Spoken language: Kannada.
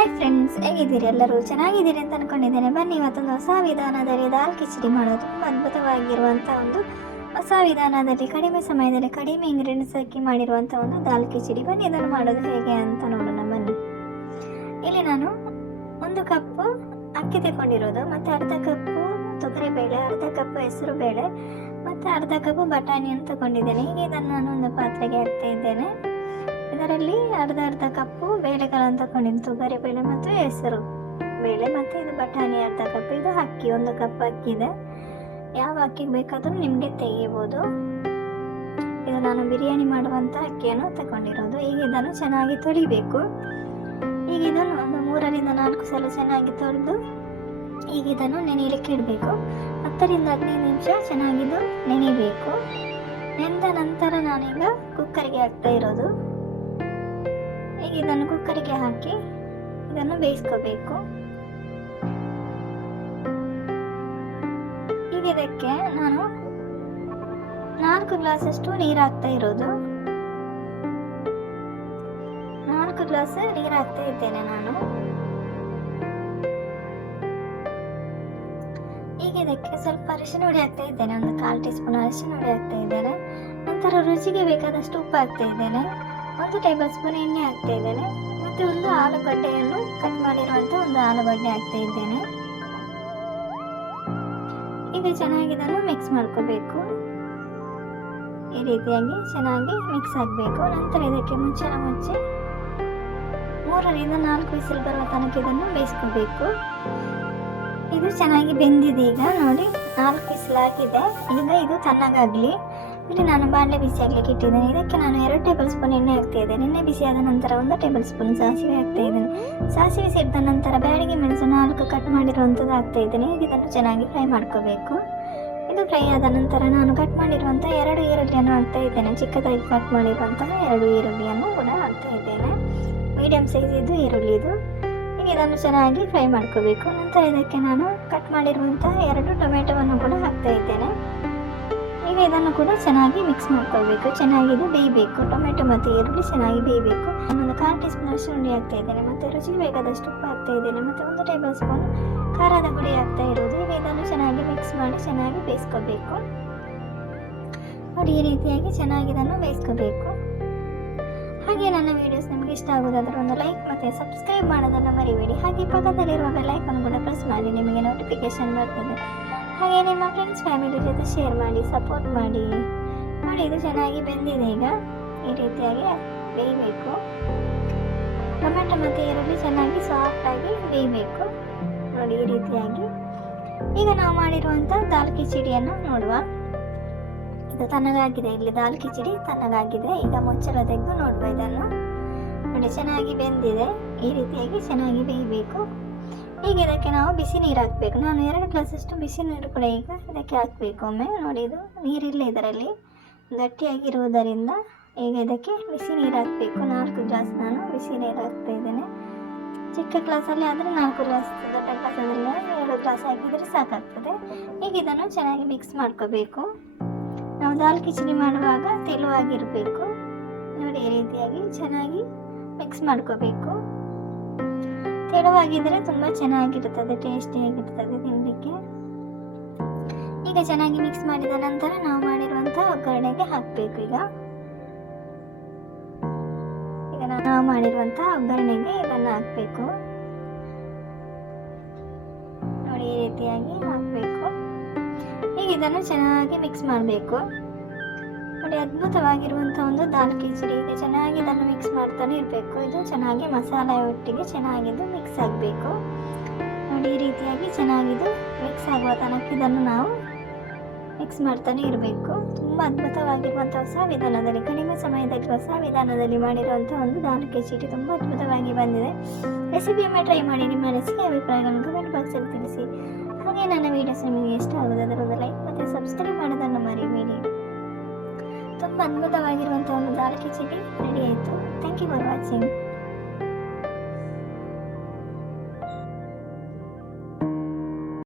ಹಾಯ್ ಫ್ರೆಂಡ್ಸ್ ಹೇಗಿದ್ದೀರಿ? ಎಲ್ಲರೂ ಚೆನ್ನಾಗಿದ್ದೀರಿ ಅಂತ ಅನ್ಕೊಂಡಿದ್ದೇನೆ. ಬನ್ನಿ ಇವತ್ತೊಂದು ಹೊಸ ವಿಧಾನದಲ್ಲಿ ದಾಲ್ ಕಿಚಡಿ ಮಾಡೋದು ತುಂಬ ಅದ್ಭುತವಾಗಿರುವಂಥ ಒಂದು ಹೊಸ ವಿಧಾನದಲ್ಲಿ, ಕಡಿಮೆ ಸಮಯದಲ್ಲಿ ಕಡಿಮೆ ಇಂಗ್ರೀಡಿಯೆಂಟ್ಸ್ ಹಾಕಿ ಮಾಡಿರುವಂಥ ಒಂದು ದಾಲ್ ಕಿಚಡಿ. ಬನ್ನಿ ಇದನ್ನು ಮಾಡೋದು ಹೇಗೆ ಅಂತ ನೋಡೋಣ, ಬನ್ನಿ. ಇಲ್ಲಿ ನಾನು ಒಂದು ಕಪ್ಪು ಅಕ್ಕಿ ತಗೊಂಡಿರೋದು ಮತ್ತು ಅರ್ಧ ಕಪ್ಪು ತೊಗರಿಬೇಳೆ ಅರ್ಧ ಕಪ್ಪು ಹೆಸರು ಬೇಳೆ, ಮತ್ತು ಅರ್ಧ ಕಪ್ಪು ಬಟಾಣಿಯನ್ನು ತಗೊಂಡಿದ್ದೇನೆ ಹೀಗೆ ಇದನ್ನು ನಾನು ಒಂದು ಪಾತ್ರೆಗೆ ಹಾಕ್ತಾ ಇದ್ದೇನೆ. ಇದರಲ್ಲಿ ಅರ್ಧ ಅರ್ಧ ಕಪ್ಪು ಬೇಳೆಗಳನ್ನು ತಗೊಂಡಿದ್ದು ತೊಗರಿ ಬೇಳೆ ಮತ್ತು ಹೆಸರು. ಬೇಳೆ ಮತ್ತು ಇದು ಬಟಾಣಿ ಅರ್ಧ ಕಪ್ ಇದು ಅಕ್ಕಿ, ಒಂದು ಕಪ್ ಅಕ್ಕಿ ಇದೆ. ಯಾವ ಅಕ್ಕಿ ಬೇಕಾದರೂ ನಿಮಗೆ ತೆಗಿಬೋದು ಇದು ನಾನು ಬಿರಿಯಾನಿ ಮಾಡುವಂಥ ಅಕ್ಕಿಯನ್ನು ತಗೊಂಡಿರೋದು. ಈಗ ಇದನ್ನು ಚೆನ್ನಾಗಿ ತೊಳಿಬೇಕು. ಈಗ ಇದನ್ನು ಒಂದು ಮೂರರಿಂದ ನಾಲ್ಕು ಸಲ ಚೆನ್ನಾಗಿ ತೊಳೆದು, ಈಗ ಇದನ್ನು ನೆನೆಯಲಿಕ್ಕೆ ಇಡಬೇಕು. ಹತ್ತರಿಂದ ಹದಿನೈದು ನಿಮಿಷ ಚೆನ್ನಾಗಿದು ನೆನೆಯಬೇಕು. ನೆನೆದ ನಂತರ ನಾನೀಗ ಕುಕ್ಕರ್ಗೆ ಹಾಕ್ತಾ ಇರೋದು. ಈಗ ಇದನ್ನು ಕುಕ್ಕರಿಗೆ ಹಾಕಿ ಇದನ್ನು ಬೇಯಿಸ್ಕೋಬೇಕು. ಈಗ ಇದಕ್ಕೆ ನಾನು ನಾಲ್ಕು ಗ್ಲಾಸಷ್ಟು ನೀರು ಹಾಕ್ತಾ ಇರೋದು. ನಾಲ್ಕು ಗ್ಲಾಸ್ ನೀರು ಹಾಕ್ತಾ ಇದ್ದೇನೆ ನಾನು. ಈಗ ಇದಕ್ಕೆ ಸ್ವಲ್ಪ ಅರಿಶಿನ ಹುಡಿ ಹಾಕ್ತಾ ಇದ್ದೇನೆ. ಒಂದು ಕಾಲು ಟೀ ಸ್ಪೂನ್ ಅರಿಶಿನ ಹುಡಿ ಹಾಕ್ತಾ ಇದ್ದೇನೆ. ನಂತರ ರುಚಿಗೆ ಬೇಕಾದಷ್ಟು ಉಪ್ಪು ಹಾಕ್ತಾ ಇದ್ದೇನೆ. ಒಂದು ಟೇಬಲ್ ಸ್ಪೂನ್ ಎಣ್ಣೆ ಹಾಕ್ತಾ ಇದ್ದೇನೆ. ಮತ್ತು ಒಂದು ಆಲೂಗಡ್ಡೆಯನ್ನು ಕಟ್ ಮಾಡಿರುವಂಥ ಒಂದು ಆಲೂಗಡ್ಡೆ ಹಾಕ್ತಾ ಇದ್ದೇನೆ. ಈಗ ಚೆನ್ನಾಗಿ ಇದನ್ನು ಮಿಕ್ಸ್ ಮಾಡ್ಕೋಬೇಕು. ಈ ರೀತಿಯಾಗಿ ಚೆನ್ನಾಗಿ ಮಿಕ್ಸ್ ಆಗಬೇಕು. ನಂತರ ಇದಕ್ಕೆ ಮುಂಚೆನ ಮುಂಚೆ ಮೂರರಿಂದ ನಾಲ್ಕು ವಿಸಿಲ್ ಬರುವ ತನಕ ಇದನ್ನು ಬೇಯಿಸ್ಕೋಬೇಕು. ಇದು ಚೆನ್ನಾಗಿ ಬೆಂದಿದೆ ಈಗ. ನೋಡಿ, ನಾಲ್ಕು ವಿಸಿಲ್ ಹಾಕಿದೆ ಈಗ ಇದು ತಣ್ಣಗಾಗಲಿ. ಇಲ್ಲಿ ನಾನು ಬಾಣಲೆ ಬಿಸಿ ಆಗ್ಲಿಕ್ಕೆ ಇಟ್ಟಿದ್ದೇನೆ. ಇದಕ್ಕೆ ನಾನು ಎರಡು ಟೇಬಲ್ ಸ್ಪೂನ್ ಎಣ್ಣೆ ಹಾಕ್ತಾ ಇದ್ದೇನೆ ಎಣ್ಣೆ ಬಿಸಿ ಆದ ನಂತರ ಒಂದು ಟೇಬಲ್ ಸ್ಪೂನ್ ಸಾಸಿವೆ ಹಾಕ್ತಾ ಇದ್ದೇನೆ ಸಾಸಿವೆ ಸೇರಿದ ನಂತರ ಬ್ಯಾಡಿಗೆ ಮೆಣಸು ನಾಲ್ಕು ಕಟ್ ಮಾಡಿರುವಂಥದ್ದು ಹಾಕ್ತಾ ಇದ್ದೇನೆ ಈಗ ಇದನ್ನು ಚೆನ್ನಾಗಿ ಫ್ರೈ ಮಾಡ್ಕೋಬೇಕು. ಇದು ಫ್ರೈ ಆದ ನಂತರ ನಾನು ಕಟ್ ಮಾಡಿರುವಂಥ ಎರಡು ಈರುಳ್ಳಿಯನ್ನು ಹಾಕ್ತಾ ಇದ್ದೇನೆ ಚಿಕ್ಕದಾಗಿ ಕಟ್ ಮಾಡಿರುವಂತಹ ಎರಡು ಈರುಳ್ಳಿಯನ್ನು ಕೂಡ ಹಾಕ್ತಾ ಇದ್ದೇನೆ ಮೀಡಿಯಂ ಸೈಜ್ ಇದು ಈರುಳ್ಳಿ ಇದು. ಈಗ ಇದನ್ನು ಚೆನ್ನಾಗಿ ಫ್ರೈ ಮಾಡ್ಕೋಬೇಕು. ನಂತರ ಇದಕ್ಕೆ ನಾನು ಕಟ್ ಮಾಡಿರುವಂತಹ ಎರಡು ಟೊಮೆಟೊವನ್ನು ಕೂಡ ಹಾಕ್ತಾ ಇದ್ದೇನೆ ಈಗ ಇದನ್ನು ಕೂಡ ಚೆನ್ನಾಗಿ ಮಿಕ್ಸ್ ಮಾಡ್ಕೊಳ್ಬೇಕು. ಚೆನ್ನಾಗಿ ಇದು ಬೇಯಬೇಕು. ಟೊಮೆಟೊ ಮತ್ತು ಈರುಳ್ಳಿ ಚೆನ್ನಾಗಿ ಬೇಯಬೇಕು. ನಾನೊಂದು ಕಾಲು ಟೀ ಸ್ಪೂನ್ ಅಷ್ಟು ಹುಡಿ ಹಾಕ್ತಾ ಇದ್ದೇನೆ. ಮತ್ತು ರುಚಿಗೆ ಬೇಕಾದಷ್ಟು ಉಪ್ಪು ಹಾಕ್ತಾ ಇದ್ದೇನೆ. ಮತ್ತು ಒಂದು ಟೇಬಲ್ ಸ್ಪೂನ್ ಖಾರದ ಪುಡಿ ಹಾಕ್ತಾ ಇರೋದು ಈಗ ಇದನ್ನು ಚೆನ್ನಾಗಿ ಮಿಕ್ಸ್ ಮಾಡಿ ಚೆನ್ನಾಗಿ ಬೇಯಿಸ್ಕೋಬೇಕು ನೋಡಿ, ಈ ರೀತಿಯಾಗಿ ಚೆನ್ನಾಗಿ ಇದನ್ನು ಬೇಯಿಸ್ಕೋಬೇಕು ಹಾಗೆ ನನ್ನ ವಿಡಿಯೋಸ್ ನಿಮಗೆ ಇಷ್ಟ ಆಗೋದಾದ್ರೆ ಒಂದು ಲೈಕ್ ಮತ್ತು ಸಬ್ಸ್ಕ್ರೈಬ್ ಮಾಡೋದನ್ನು ಮರಿಬೇಡಿ. ಹಾಗೆ ಪಕ್ಕದಲ್ಲಿರುವ ಬೆಲ್ಲೈಕನ್ ಕೂಡ ಪ್ರೆಸ್ ಮಾಡಿ. ನಿಮಗೆ ನೋಟಿಫಿಕೇಶನ್ ಬರ್ತದೆ. ಹಾಗೆ ನಿಮ್ಮ ಫ್ರೆಂಡ್ಸ್ ಫ್ಯಾಮಿಲಿ ಜೊತೆ ಶೇರ್ ಮಾಡಿ ಸಪೋರ್ಟ್ ಮಾಡಿ. ನೋಡಿ, ಇದು ಚೆನ್ನಾಗಿ ಬೆಂದಿದೆ ಈಗ. ಈ ರೀತಿಯಾಗಿ ಬೇಯಬೇಕು. ಟೊಮೆಟೊ ಮತ್ತು ಈರುಳ್ಳಿ ಚೆನ್ನಾಗಿ ಸಾಫ್ಟಾಗಿ ಬೇಯಬೇಕು. ನೋಡಿ, ಈ ರೀತಿಯಾಗಿ. ಈಗ ನಾವು ಮಾಡಿರುವಂಥ ದಾಲ್ ಕಿಚಡಿಯನ್ನು ನೋಡುವ. ಇದು ತಣ್ಣಗಾಗಿದೆ. ಇಲ್ಲಿ ದಾಲ್ ಕಿಚಡಿ ತಣ್ಣಗಾಗಿದೆ. ಈಗ ಮುಚ್ಚಳ ತೆಗೆದು ನೋಡುವ ಇದನ್ನು. ನೋಡಿ, ಚೆನ್ನಾಗಿ ಬೆಂದಿದೆ. ಈ ರೀತಿಯಾಗಿ ಚೆನ್ನಾಗಿ ಬೇಯಬೇಕು. ಈಗ ಇದಕ್ಕೆ ನಾವು ಬಿಸಿ ನೀರು ಹಾಕಬೇಕು ನಾನು ಎರಡು ಗ್ಲಾಸಷ್ಟು ಬಿಸಿ ನೀರು ಕೂಡ ಈಗ ಇದಕ್ಕೆ ಹಾಕಬೇಕು. ಒಮ್ಮೆ ನೋಡಿ ಇದು ನೀರಿಲ್ಲ ಇದರಲ್ಲಿ. ಗಟ್ಟಿಯಾಗಿರುವುದರಿಂದ ಈಗ ಇದಕ್ಕೆ ಬಿಸಿ ನೀರು ಹಾಕಬೇಕು ನಾಲ್ಕು ಗ್ಲಾಸ್ ನಾನು ಬಿಸಿ ನೀರು ಹಾಕ್ತಾ ಇದ್ದೇನೆ. ಚಿಕ್ಕ ಗ್ಲಾಸಲ್ಲಿ ಆದರೆ ನಾಲ್ಕು ಗ್ಲಾಸ್, ದೊಡ್ಡ ಗ್ಲಾಸಲ್ಲಿ ಎರಡು ಗ್ಲಾಸ್ ಹಾಕಿದರೆ ಸಾಕಾಗ್ತದೆ. ಈಗ ಇದನ್ನು ಚೆನ್ನಾಗಿ ಮಿಕ್ಸ್ ಮಾಡ್ಕೋಬೇಕು. ನಾವು ದಾಲ್ ಕಿಚಡಿ ಮಾಡುವಾಗ ತೆಲುವಾಗಿರಬೇಕು ನೋಡಿ, ಈ ರೀತಿಯಾಗಿ ಚೆನ್ನಾಗಿ ಮಿಕ್ಸ್ ಮಾಡ್ಕೋಬೇಕು. ತುಂಬ ಚೆನ್ನಾಗಿರ್ತದೆ ಟೇಸ್ಟಿಯಾಗಿರ್ತದೆ ತಿನ್ನಲಿಕ್ಕೆ ಈಗ ಚೆನ್ನಾಗಿ ಮಿಕ್ಸ್ ಮಾಡಿದ ನಂತರ ನಾವು ಮಾಡಿರುವಂಥ ಒಗ್ಗರಣೆಗೆ ಹಾಕ್ಬೇಕು ಈಗ. ಈಗ ನಾವು ಮಾಡಿರುವಂಥ ಒಗ್ಗರಣೆಗೆ ಇದನ್ನ ಹಾಕ್ಬೇಕು. ನೋಡಿ ರೀತಿಯಾಗಿ ಹಾಕ್ಬೇಕು. ಈಗ ಇದನ್ನು ಚೆನ್ನಾಗಿ ಮಿಕ್ಸ್ ಮಾಡಬೇಕು. ನೋಡಿ ಅದ್ಭುತವಾಗಿರುವಂಥ ಒಂದು ದಾಲ್ ಕೇಸರಿ ಇದೆ ಚೆನ್ನಾಗಿ ಇದನ್ನು ಮಿಕ್ಸ್ ಮಾಡ್ತಾನೆ ಇರಬೇಕು. ಇದು ಚೆನ್ನಾಗಿ ಮಸಾಲೆ ಒಟ್ಟಿಗೆ ಚೆನ್ನಾಗಿದ್ದು ಮಿಕ್ಸ್ ಆಗಬೇಕು. ನೋಡಿ, ಈ ರೀತಿಯಾಗಿ ಚೆನ್ನಾಗಿದ್ದು ಮಿಕ್ಸ್ ಆಗುವ ತನಕ ಇದನ್ನು ನಾವು ಮಿಕ್ಸ್ ಮಾಡ್ತಾನೆ ಇರಬೇಕು. ತುಂಬ ಅದ್ಭುತವಾಗಿರುವಂಥ ಹೊಸ ವಿಧಾನದಲ್ಲಿ, ಕಡಿಮೆ ಸಮಯದಲ್ಲಿ ಹೊಸ ವಿಧಾನದಲ್ಲಿ ಮಾಡಿರುವಂಥ ಒಂದು ದಾಲ್ ಕೇಸರಿ ತುಂಬ ಅದ್ಭುತವಾಗಿ ಬಂದಿದೆ. ರೆಸಿಪಿಯನ್ನು ಟ್ರೈ ಮಾಡಿ, ನಿಮ್ಮ ರೆಸಿಪಿ ಅಭಿಪ್ರಾಯಗಳನ್ನು ಕಮೆಂಟ್ ಬಾಕ್ಸಲ್ಲಿ ತಿಳಿಸಿ. ಹಾಗೆ ನನ್ನ ವೀಡಿಯೋಸ್ ನಿಮಗೆ ಇಷ್ಟ ಆಗೋದಾದ್ರೆ ಒಂದು ಲೈಕ್ ಮತ್ತು ಸಬ್ಸ್ಕ್ರೈಬ್ ಮಾಡೋದನ್ನು ಮರಿಬೇಡಿ. ತುಂಬ ಅದ್ಭುತವಾಗಿರುವಂಥ ಒಂದು ದಾಲ್ ಕಿಚಡಿ ರೆಡಿ ಆಯಿತು. Thank you for watching